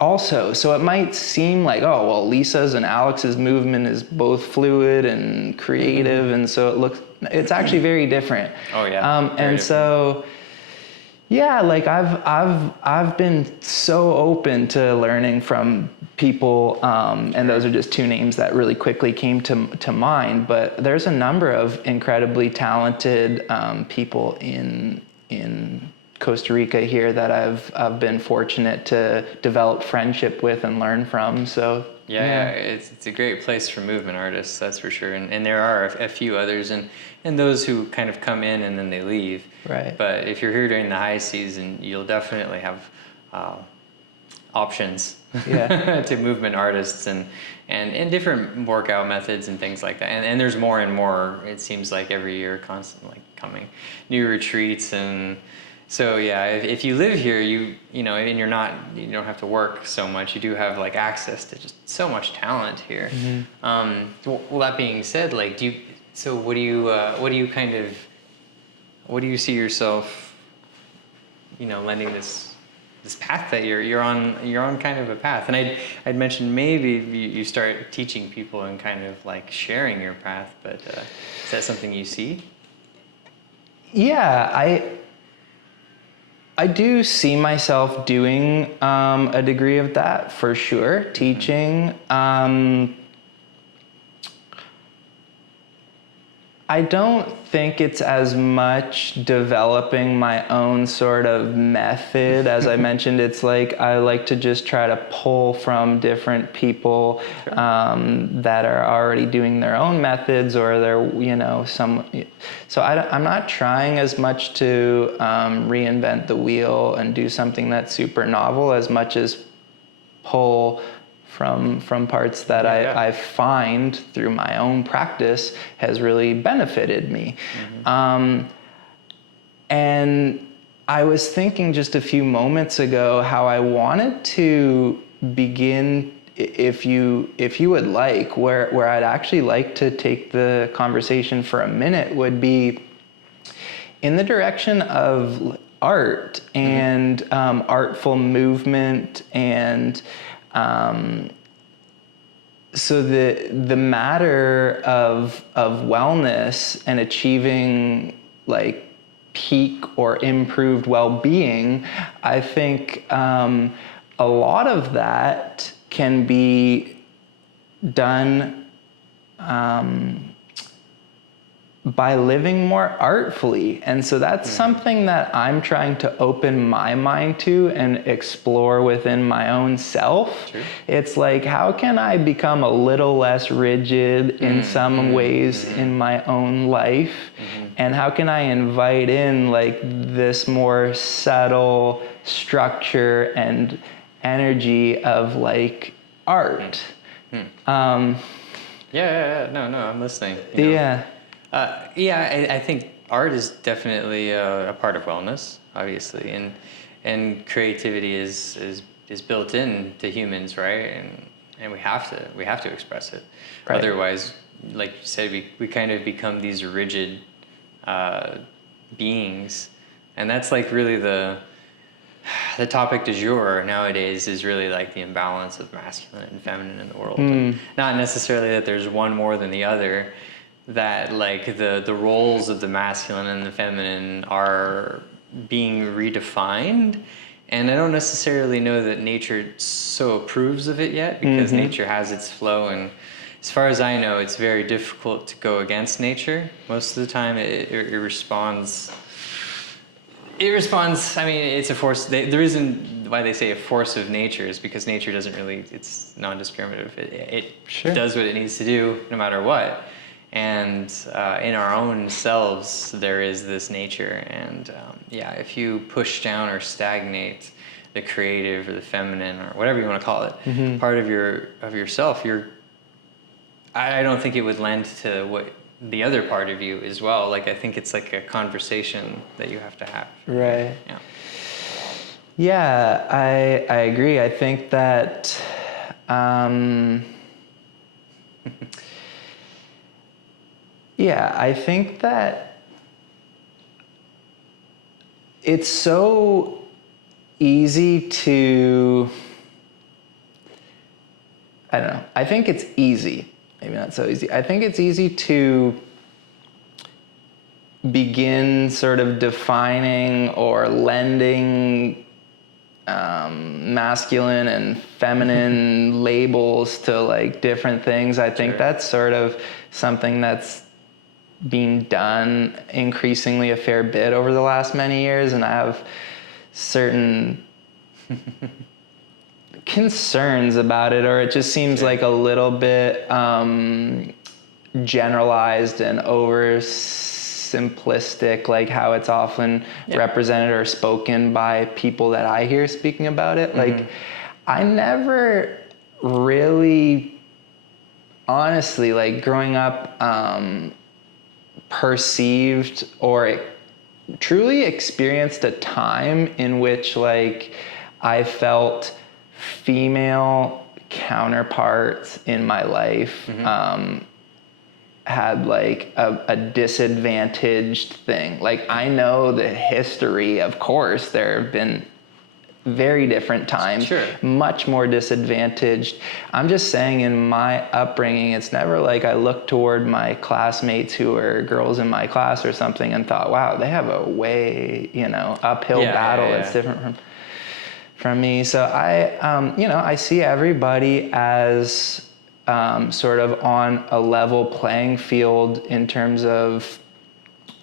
also. So it might seem like, oh, well, Lisa's and Alex's movement is both fluid and creative, and so it's actually very different. Oh yeah. And different. So, yeah, like I've been so open to learning from people, and those are just two names that really quickly came to mind. But there's a number of incredibly talented people in Costa Rica here that I've been fortunate to develop friendship with and learn from. So yeah. It's a great place for movement artists, that's for sure. And there are a few others, and those who kind of come in and then they leave. Right. But if you're here during the high season, you'll definitely have options to movement artists and different workout methods and things like that. And there's more and more, it seems like every year, constantly coming. New retreats. And so yeah, if you live here, and you don't have to work so much, you do have like access to just so much talent here. Well, that being said, like what do you see yourself, lending this path that you're on kind of a path? And I'd mentioned maybe you start teaching people and kind of like sharing your path, but is that something you see? Yeah, I do see myself doing a degree of that for sure, teaching. I don't think it's as much developing my own sort of method. As I mentioned, it's like I like to just try to pull from different people that are already doing their own methods, or they're, So I'm not trying as much to reinvent the wheel and do something that's super novel, as much as pull from parts that I find through my own practice has really benefited me. And I was thinking just a few moments ago how I wanted to begin, if you would like, where I'd actually like to take the conversation for a minute would be in the direction of art and artful movement, and so the matter of wellness and achieving like peak or improved well-being, I think a lot of that can be done by living more artfully. And so that's something that I'm trying to open my mind to and explore within my own self. True. It's like, how can I become a little less rigid in some ways in my own life? And how can I invite in like this more subtle structure and energy of like art? No, I'm listening. Yeah. I think art is definitely a part of wellness, obviously, and creativity is built in to humans, right? And we have to express it. Right. Otherwise, like you said, we kind of become these rigid beings, and that's like really the topic du jour nowadays is really like the imbalance of masculine and feminine in the world. And not necessarily that there's one more than the other, that like the roles of the masculine and the feminine are being redefined. And I don't necessarily know that nature so approves of it yet, because nature has its flow, and as far as I know, it's very difficult to go against nature. Most of the time it responds. I mean, it's a force. The reason why they say a force of nature is because nature doesn't really, it's non-discriminative. It does what it needs to do no matter what. And in our own selves, there is this nature. And if you push down or stagnate the creative or the feminine or whatever you want to call it, part of yourself, I don't think it would lend to what the other part of you as well. Like, I think it's like a conversation that you have to have. Right. Yeah, I agree. I think that I think that it's so easy to, I don't know, I think it's easy, maybe not so easy. I think it's easy to begin sort of defining or lending masculine and feminine labels to like different things. I think that's sort of something that's being done increasingly a fair bit over the last many years, and I have certain concerns about it, or it just seems like a little bit generalized and oversimplistic, like how it's often represented or spoken by people that I hear speaking about it. Like, I never really, honestly, like growing up, perceived or truly experienced a time in which like I felt female counterparts in my life had like a disadvantaged thing. Like, I know the history, of course, there have been very different times, much more disadvantaged. I'm just saying, in my upbringing, it's never like I looked toward my classmates who were girls in my class or something and thought, wow, they have a way, uphill battle that's different from me. So I see everybody as sort of on a level playing field in terms of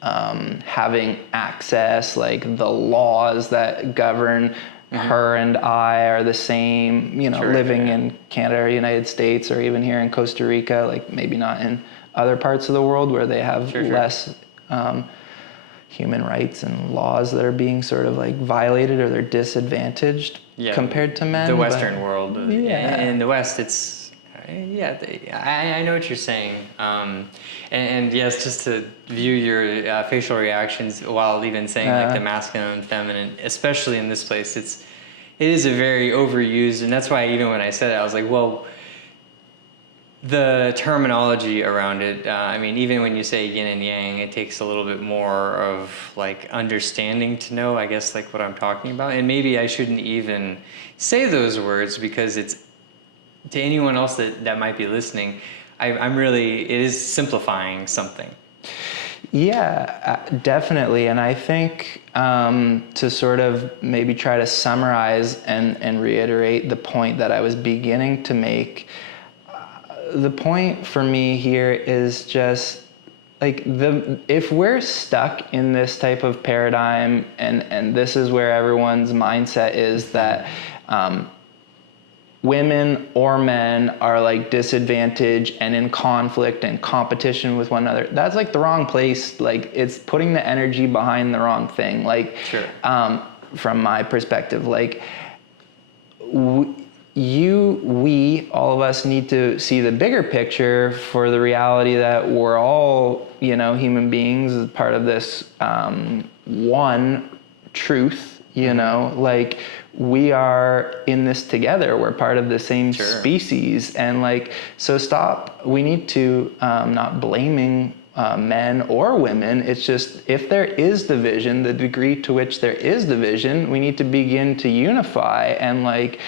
having access, like the laws that govern her and I are the same, living in Canada or United States, or even here in Costa Rica, like maybe not in other parts of the world where they have less human rights and laws that are being sort of like violated, or they're disadvantaged compared to men. The Western world. In the West, it's I know what you're saying. And yes, just to view your facial reactions while even saying like the masculine and feminine, especially in this place, it is a very overused, and that's why even when I said it, I was like, well, the terminology around it, I mean, even when you say yin and yang, it takes a little bit more of like understanding to know, I guess, like what I'm talking about. And maybe I shouldn't even say those words, because it's, to anyone else that might be listening, it is simplifying something. Yeah, definitely. And I think to sort of maybe try to summarize and reiterate the point that I was beginning to make, the point for me here is just like if we're stuck in this type of paradigm, and this is where everyone's mindset is that women or men are like disadvantaged and in conflict and competition with one another, that's like the wrong place. Like, it's putting the energy behind the wrong thing. Like, sure. From my perspective, like all of us need to see the bigger picture for the reality that we're all, human beings as part of this one truth, like we are in this together. We're part of the same species. And like, so we need to not blaming men or women. It's just, if there is division, the degree to which there is division, we need to begin to unify and like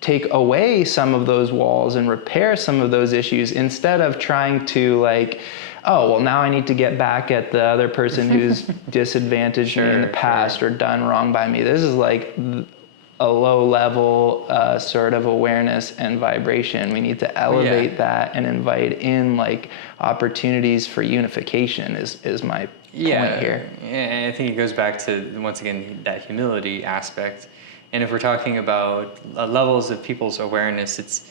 take away some of those walls and repair some of those issues, instead of trying to like, oh, well, now I need to get back at the other person who's disadvantaged me in the past or done wrong by me. This is like a low level sort of awareness and vibration. We need to elevate that and invite in like opportunities for unification is my point here. And I think it goes back to, once again, that humility aspect. And if we're talking about levels of people's awareness, it's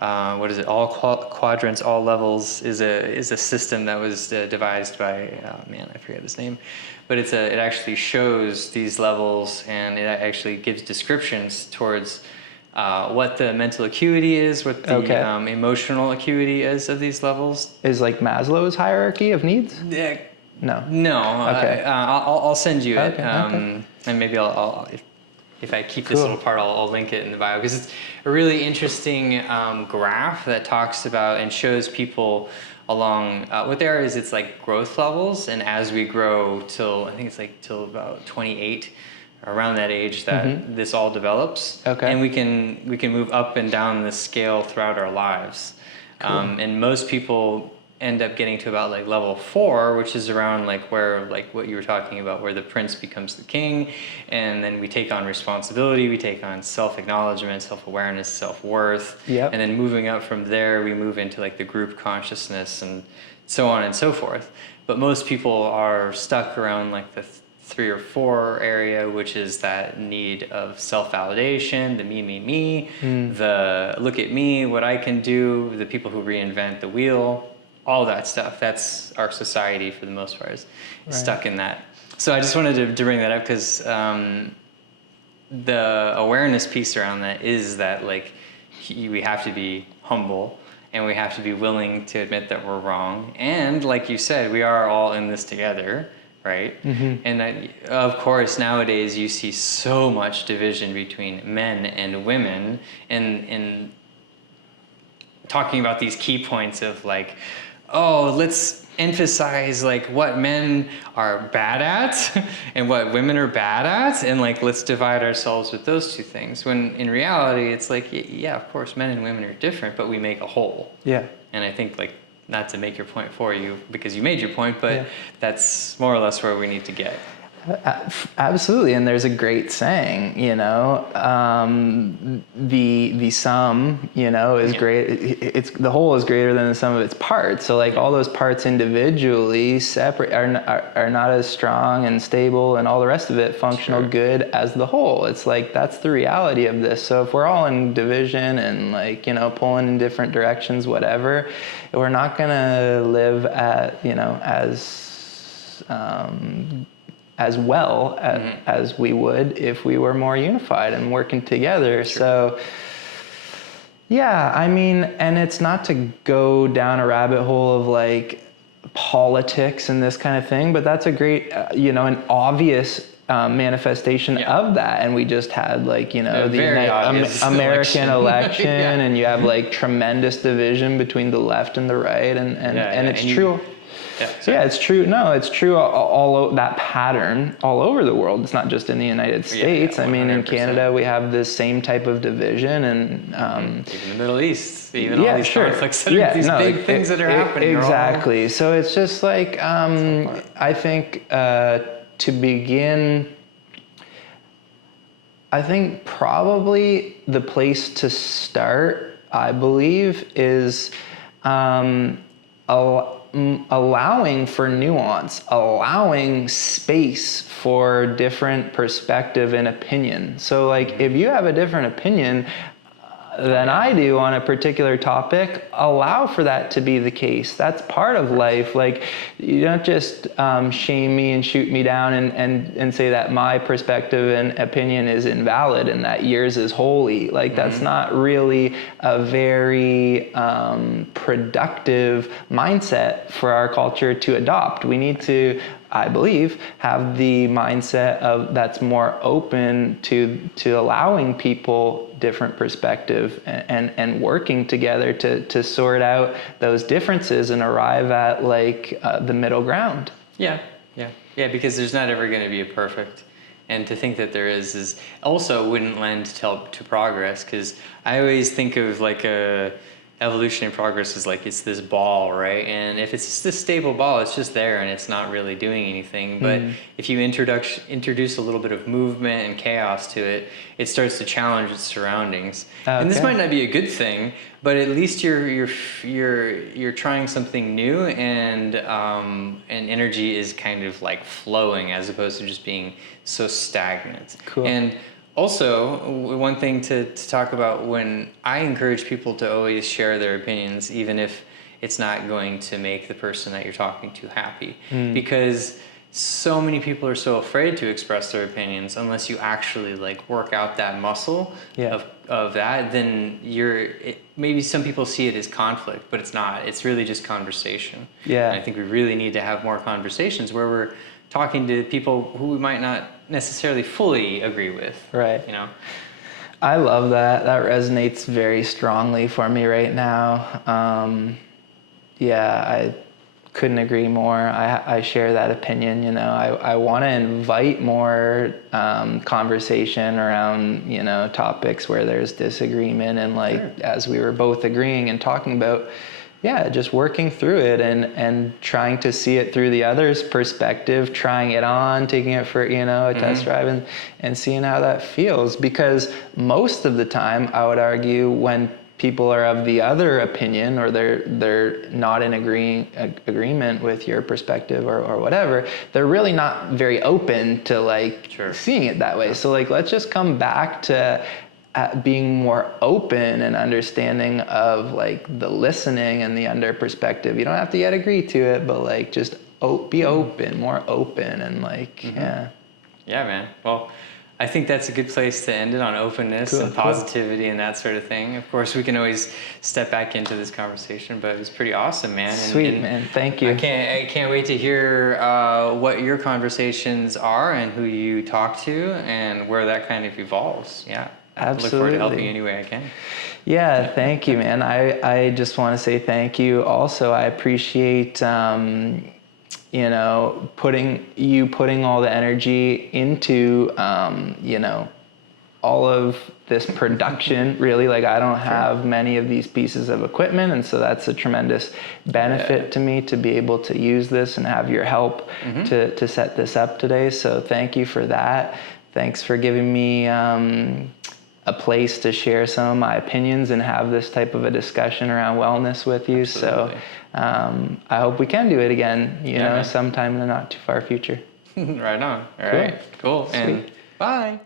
what is it? All quadrants, all levels is a system that was devised by I forget his name, but it actually shows these levels, and it actually gives descriptions towards what the mental acuity is, what the emotional acuity is of these levels. Is like Maslow's hierarchy of needs? Yeah. No. Okay. I'll send you it, and maybe I'll if I keep this little part, I'll link it in the bio, because it's a really interesting graph that talks about and shows people along what there is. It's like growth levels, and as we grow till about 28, around that age, that this all develops, and we can move up and down the scale throughout our lives. And most people end up getting to about like level 4, which is around like where, like what you were talking about, where the prince becomes the king, and then we take on responsibility, we take on self-acknowledgement, self-awareness, self-worth, and then moving up from there, we move into like the group consciousness and so on and so forth. But most people are stuck around like the 3 or 4 area, which is that need of self-validation, the me, the look at me, what I can do, the people who reinvent the wheel, all that stuff. That's our society for the most part is stuck in that. So I just wanted to bring that up, because the awareness piece around that is that like we have to be humble, and we have to be willing to admit that we're wrong. And like you said, we are all in this together, right? And that, of course, nowadays you see so much division between men and women, and talking about these key points of like, oh, let's emphasize like what men are bad at and what women are bad at, and like let's divide ourselves with those two things, when in reality it's like, yeah, of course men and women are different, but we make a whole. And I think, like, not to make your point for you because you made your point, but that's more or less where we need to get. Absolutely. And there's a great saying, the sum, is great. It's the whole is greater than the sum of its parts. So like all those parts individually separate are not as strong and stable, and all the rest of it functional good as the whole. It's like, that's the reality of this. So if we're all in division and like, pulling in different directions, whatever, we're not going to live at, as well as we would if we were more unified and working together. So Yeah, I mean, and it's not to go down a rabbit hole of like politics and this kind of thing, but that's a great, an obvious manifestation of that. And we just had like, the American election, and you have like tremendous division between the left and the right, and it's true. Yeah, it's true. No, it's true. That pattern all over the world. It's not just in the United States. I mean, in Canada, we have this same type of division, and even the Middle East, even all these conflicts, these big things that are happening. Exactly. So it's just like I think to begin. I think probably the place to start, I believe, is allowing for nuance, allowing space for different perspective and opinion. So like if you have a different opinion than I do on a particular topic, allow for that to be the case. That's part of life. Like, you don't just shame me and shoot me down and say that my perspective and opinion is invalid and that yours is holy. Like, that's not really a very productive mindset for our culture to adopt. We need to, I believe, have the mindset of that's more open to allowing people different perspective and working together to sort out those differences and arrive at like the middle ground. Yeah, because there's not ever going to be a perfect. And to think that there is also wouldn't lend to progress, because I always think of like evolution and progress is like it's this ball, right? And if it's just a stable ball, it's just there and it's not really doing anything. But if you introduce a little bit of movement and chaos to it, it starts to challenge its surroundings. And this might not be a good thing, but at least you're trying something new, and energy is kind of like flowing as opposed to just being so stagnant. Cool. And also, one thing to talk about, when I encourage people to always share their opinions, even if it's not going to make the person that you're talking to happy, because so many people are so afraid to express their opinions unless you actually like work out that muscle of that. Then maybe some people see it as conflict, but it's not. It's really just conversation. And I think we really need to have more conversations where we're talking to people who we might not necessarily fully agree with. Right. I love that. That resonates very strongly for me right now. I couldn't agree more. I share that opinion. I want to invite more conversation around, topics where there's disagreement, and as we were both agreeing and talking about, just working through it and trying to see it through the other's perspective, trying it on, taking it for, a test drive and seeing how that feels. Because most of the time, I would argue, when people are of the other opinion, or they're not in agreement with your perspective or whatever, they're really not very open to seeing it that way. So let's just come back to being more open and understanding of the listening and the under perspective. You don't have to yet agree to it, but just be open, more open, and Yeah, man. Well, I think that's a good place to end it, on openness and positivity and that sort of thing. Of course, we can always step back into this conversation, but it was pretty awesome, man. Sweet, man. Thank you. I can't wait to hear what your conversations are and who you talk to and where that kind of evolves. Yeah. Absolutely. I look forward to helping you any way I can. Yeah, thank you, man. I just want to say thank you. Also, I appreciate putting all the energy into all of this production. Really, I don't have many of these pieces of equipment, and so that's a tremendous benefit to me to be able to use this and have your help to set this up today. So thank you for that. Thanks for giving me a place to share some of my opinions and have this type of a discussion around wellness with you. Absolutely. So I hope we can do it again, sometime in the not too far future. Right on. All right. Cool. Sweet. And bye.